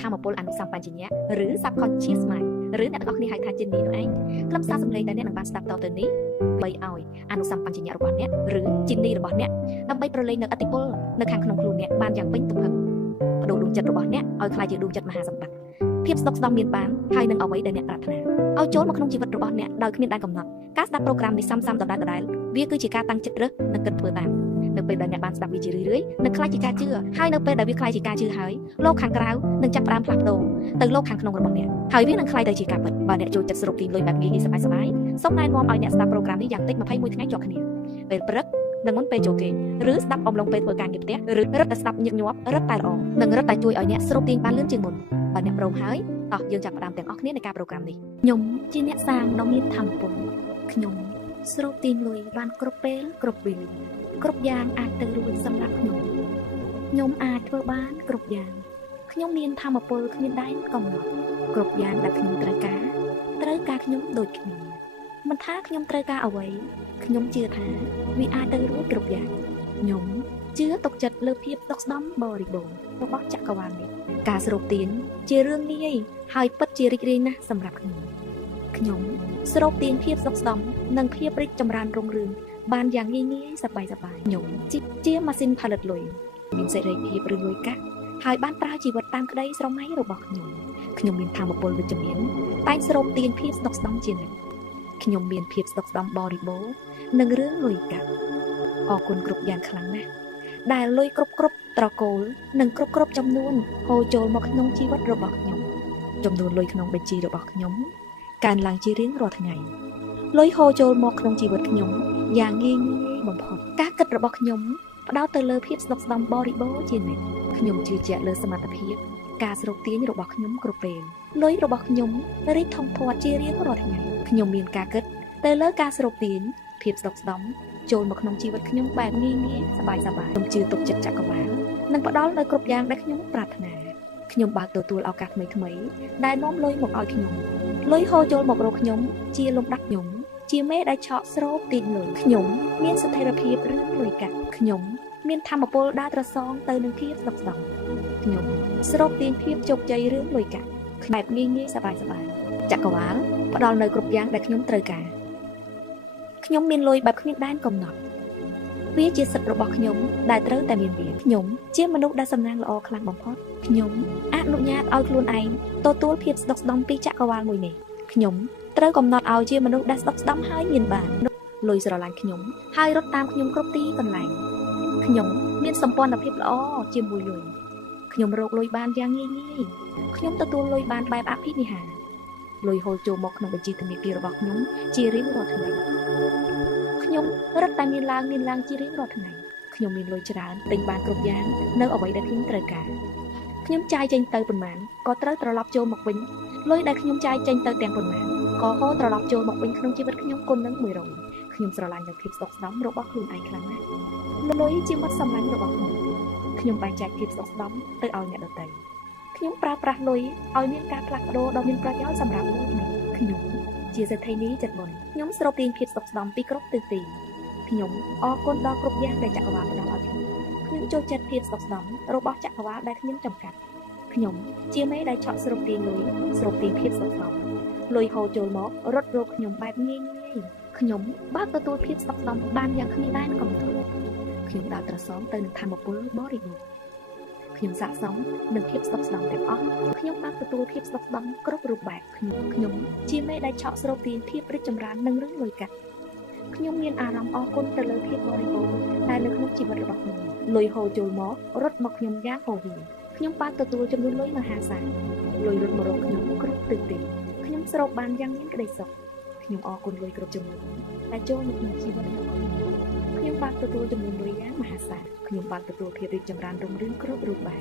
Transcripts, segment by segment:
ធម្មពលអនុសម្បញ្ញៈឬ subconscious mind ឬអ្នកទាំងអស់គ្នាហៅថាជានីនោះឯងខ្លឹមសារសំឡេងដែលអ្នកនឹងបានស្ដាប់តទៅនេះបីឲ្យអនុសម្បញ្ញៈរបស់អ្នកឬជានីរបស់អ្នកដើម្បីប្រឡែងនៅអតិពលនៅខាងក្នុងខ្លួនអ្នកបានយ៉ាងពេញទំហឹងបដូរដួងចិត្តរបស់អ្នកឲ្យក្លាយជាដួងចិត្តមហាសម្បត្តិភាពស្ដុកស្ដម្ភមានបានហើយនឹងអ្វីដែលអ្នកប្រាថ្នាឲ្យចូលមកក្នុងជីវិតរបស់អ្នកដោយគ្មានដែនកំណត់ការស្ដាប់ប្រូក្រាមនេះซ้ำៗដដែលៗវាគឺជាការតាំងចិត្តរើសនិងគិតធ្វើតាមនៅពេលដែលអ្នកបានស្ដាប់វាជារឿយៗនឹងខ្លាចជាការជឿហើយនៅពេលដែលវាខ្លាចជាការជឿហើយលោកខាងក្រៅនឹងចាប់ផ្ដើមផ្លាស់ប្ដូរទៅលោកខាងក្នុងរបស់អ្នកហើយវានឹងខ្លាយទៅជាការពិតបើអ្នកចូលចិត្តសរុបទីលុយបែបងាយៗសប្បាយៗសូមណែនាំឲ្យអ្នកស្ដាប់ប្រូក្រាមនេះយ៉ាងតិច21ថ្ងៃជាប់គ្នាពេលព្រឹកនិងមុនពេលចូលគេងឬស្ដាប់អំឡុងពេលធ្វើការងារផ្ទះឬរឹតតែស្ដាប់ញឹកញាប់រឹតតែល្អនិងរឹតតែជួយឲ្យអ្នកសរុបទាញបានលឿនជាងមុនបើអ្នកព្រមហើយតោះយើងចាប់ផ្ដើមទាំងអស់គ្នានៃការប្រូក្រាមនេះខ្ញុំជាអ្នកសាងដ៏មានធម៌ពលខ្ញុំស្រូបទាញលុយបានគ្រប់ពេលគ្រប់វេលាគ្រប់យ៉ាងអាចទៅរួចសម្រាប់ខ្ញុំអាចធ្វើបានគ្រប់យ៉ាងខ្ញុំមានធម៌ពលគ្មានដែនកំណត់គ្រប់យ៉ាងដែលខ្ញុំត្រូវការខ្ញុំដូចគ្នាមិនថាខ្ញុំត្រូវការអ្វីខ្ញុំជឿថាវាអាចទៅរួចគ្រប់យ៉ាងខ្ញុំជឿទុកចិត្តលើភាពស្ដុកស្ដម្ភបរិបូរណ៍របស់ចក្រវាឡនេះការស្រូបទាញជារឿងងាយហើយពិតជារីករាយណាស់សម្រាប់ខ្ញុំស្រូបទាញភាពស្ដុកស្ដម្ភនិងភាពរីកចម្រើនរុងរឿងបានយ៉ាងងាយសប្បាយខ្ញុំជាម៉ាស៊ីនផលិតលុយមានសេរីភាពឬលុយកាក់ហើយបានប្រើជីវិតតាមក្តីស្រមៃរបស់ខ្ញុំមានធម៌ពលវិជ្ជមានតែងស្រូបទាញភាពស្ដុកស្ដម្ភជានិច្ចខ្ញុំមានភាពស្ដុកស្ដម្ភបរិបូរណ៍និងរឿងលុយកាក់អរគុណគ្រប់យ៉ាងខ្លាំងណាស់ដែលលុយគ្រប់ត្រកូលនិងគ្រប់ចំនួនហូរចូលមកក្នុងជីវិតរបស់ខ្ញុំចំនួនលុយក្នុងបញ្ជីរបស់ខ្ញុំកើនឡើងជារៀងរាល់ថ្ងៃលុយហូរចូលមកក្នុងជីវិតខ្ញុំយ៉ាងងាយបំផុតការគិតរបស់ខ្ញុំផ្ដោតទៅលើភាពស្ដុកស្ដម្ភបរិបូរណ៍ជានិច្ចខ្ញុំជឿជាក់លើសមត្ថភាពការស្រូបទាញរបស់ខ្ញុំគ្រប់ពេលលុយរបស់ខ្ញុំរីកធំធាត់ជារៀងរាល់ថ្ងៃខ្ញុំមានការគិតទៅលើការស្រូបទាញភាពស្ដុកស្ដម្ភចូលមកក្នុងជីវិតខ្ញុំបែបងាយសប្បាយខ្ញុំជឿទុកចិត្តចក្រវាឡនិងផ្ដល់នូវគ្រប់យ៉ាងដែលខ្ញុំប្រាថ្នាខ្ញុំបើកទទួលឱកាសថ្មីដែលនាំលុយមកឲ្យខ្ញុំលុយហូរចូលមករកខ្ញុំជាលំដាប់ខ្ញុំជាមេដែលឆក់ស្រូបទាញលុយខ្ញុំមានស្ថិរភាពរឿងលុយកាក់ខ្ញុំមានធម៌ពលដើរត្រសងទៅនឹងភាពស្ដុកស្ដម្ភខ្ញុំស្រូបទាញភាពជោគជ័យរឿងលុយកាក់បែបងាយសប្បាយចក្រវាឡផ្ដល់នូវគ្រប់យ៉ាងដែលខ្ញុំត្រូវការខ្ញុំមានលុយបែបគ្មានដែនកំណត់វាជាសិទ្ធិរបស់ខ្ញុំដែលត្រូវតែមានវាខ្ញុំជាមនុស្សដែលសំណាងល្អខ្លាំងបំផុតខ្ញុំអនុញ្ញាតឲ្យខ្លួនឯងទទួលភាពស្ដុកស្ដម្ភពីចក្រវាឡមួយនេះខ្ញុំត្រូវកំណត់ឲ្យជាមនុស្សដែលស្ដុកស្ដម្ភហើយមានបានលុយស្រឡាញ់ខ្ញុំហើយរត់តាមខ្ញុំគ្រប់ទីកន្លែងខ្ញុំមានសម្ព័ន្ធភាពល្អជាមួយលុយខ្ញុំរកលុយបានយ៉ាងងាយខ្ញុំទទួលលុយបានបែបអភិនិហានលុយហូរចូលមកក្នុងបញ្ជីធនាគាររបស់ខ្ញុំជារៀងរាល់ថ្ងៃខ្ញុំរត់តែមានឡើងជារៀងរាល់ថ្ងៃខ្ញុំមានលុយច្រើនទិញបានគ្រប់យ៉ាងនៅអ្វីដែលខ្ញុំត្រូវការខ្ញុំចាយចេញទៅប៉ុន្មានក៏ត្រូវត្រឡប់ចូលមកវិញលុយដែលខ្ញុំចាយចេញទៅទាំងប៉ុន្មានក៏ហូរត្រឡប់ចូលមកវិញក្នុងជីវិតខ្ញុំគុណនឹង100ខ្ញុំស្រឡាញ់នឹងភាពស្ដុកស្ដម្ភរបស់ខ្លួនឯងខ្លាំងណាស់លុយជាមិត្តសម្លាញ់របស់ខ្ញុំបែងចែកភាពស្ដុកស្ដម្ភទៅឲ្យអ្នកដទៃខ្ញុំប្រើប្រាស់លុយឲ្យមានការផ្លាស់ប្ដូរដ៏មានប្រយោជន៍សម្រាប់លោកអ្នកខ្ញុំជាសេដ្ឋីនីចិត្តបុណ្យខ្ញុំស្រូបទាញភាពស្ដុកស្ដម្ភពីគ្រប់ទិសទីខ្ញុំអរគុណដល់គ្រប់យ៉ាងដែលចក្រវាឡផ្ដល់ឲ្យខ្ញុំចូលចិត្តភាពស្ដុកស្ដម្ភរបស់ចក្រវាឡដែលខ្ញុំចំកាត់ខ្ញុំជាមេដែលឆក់ស្រូបទាញលុយស្រូបទាញភាពស្ដុកស្ដម្ភលុយហូរចូលមករត់រកខ្ញុំបែបងាយខ្ញុំបើកទទួលភាពស្ដុកស្ដម្ភបានយ៉ាងគ្មានដែនកំណត់ខ្ញុំដើរត្រសងទៅនឹងធម៌ពលបរិបូរណ៍ខ្ញុំស័ក្តិសមនឹងភាពស្ដុកស្ដម្ភទាំងអស់ខ្ញុំបានទទួលភាពស្ដុកស្ដម្ភគ្រប់រូបបែបខ្ញុំជាមេដែលឆក់ស្រូបទាញភាពរីកចម្រើននិងរឿងលុយកាក់ខ្ញុំមានអារម្មណ៍អរគុណទៅលើភាពបរិបូរណ៍ដែលនៅក្នុងជីវិតរបស់ខ្ញុំលុយហូរចូលមករត់មកខ្ញុំយ៉ាងហូរហៀរខ្ញុំបានទទួលចំនួនលុយមហាសាលលុយរត់មករកខ្ញុំគ្រប់ទិសទីខ្ញុំស្រូបបានយ៉ាងមានក្តីសុខខ្ញុំអរគុណលុយគ្រប់ចំនួនដែលចូលមកក្នុងជីវិតរបស់ខ្ញុំបានទទួលចំនួនលុយយ៉ាងមហាសាលខ្ញុំបានទទួលភាពរីកចម្រើនរុងរឿងគ្រប់រូបបែប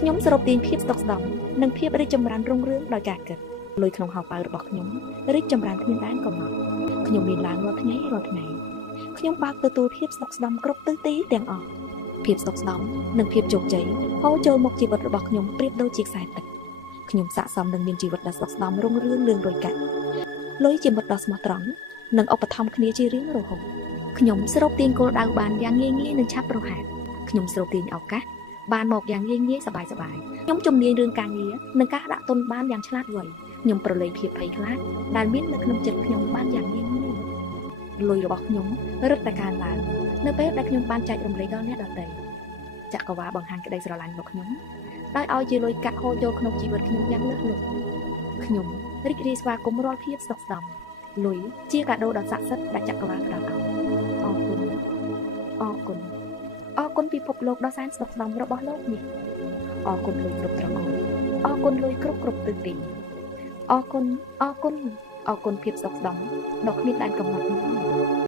ខ្ញុំស្រូបទាញភាពស្ដុកស្ដម្ភនិងភាពរីកចម្រើនរុងរឿងដោយការគិតលុយក្នុងហោប៉ៅរបស់ខ្ញុំរីកចម្រើនគ្មានដែនកំណត់ខ្ញុំមានឡើងរាល់ថ្ងៃខ្ញុំបានទទួលភាពស្ដុកស្ដម្ភគ្រប់ទិសទីទាំងអស់ភាពស្ដុកស្ដម្ភនិងភាពជោគជ័យហូរចូលមកជីវិតរបស់ខ្ញុំប្រៀបដូចជាខ្សែទឹកខ្ញុំស័ក្តិសមនឹងមានជីវិតដែលស្ដុកស្ដម្ភរុងរឿងលឿនរយកាក់លុយជាមិត្តដ៏ស្មោះត្រង់និងឧបត្ថម្ភគ្នាជារៀងរហូតខ្ញុំស្រូបទាញគោលដៅបានយ៉ាងងាយនិងឆាប់រហ័សខ្ញុំស្រូបទាញឱកាសបានមកយ៉ាងងាយសប្បាយ ខ្ញុំជំនាញរឿងការងារនិងការដាក់ទុនបានយ៉ាងឆ្លាតវៃខ្ញុំប្រឡេកភាពភ័យខ្លាចដែលមាននៅក្នុងចិត្តខ្ញុំបានយ៉ាងងាយងាយលុយរបស់ខ្ញុំរឹតតែកើនឡើងនៅពេលដែលខ្ញុំបានចែករំលែកដល់អ្នកដទៃចក្រវាលបង្ហាញក្តីស្រឡាញ់របស់ខ្ញុំដោយឲ្យជាលុយកាក់ហូរចូលក្នុងជីវិតខ្ញុំយ៉ាងលើសលប់ខ្ញុំរីករាយស្វាគមន៍រាល់ភាពសុខស្ដំលុយជាកាដូដ៏ស័ក្តិសិទ្ធិដែលចក្រវាលផ្ដល់ឲ្យអរគុណអរគុណអរគុណពិភពលោកដ៏សែនសុខស្ដំរបស់លោកនេះអរគុណលុយគ្រប់ត្រកូលអរគុណលុយគ្រប់ទិសទីអរគុណអរគុណអរគុណភាពសុខស្ដំដ៏គ្មានដែនកំណត់នេះ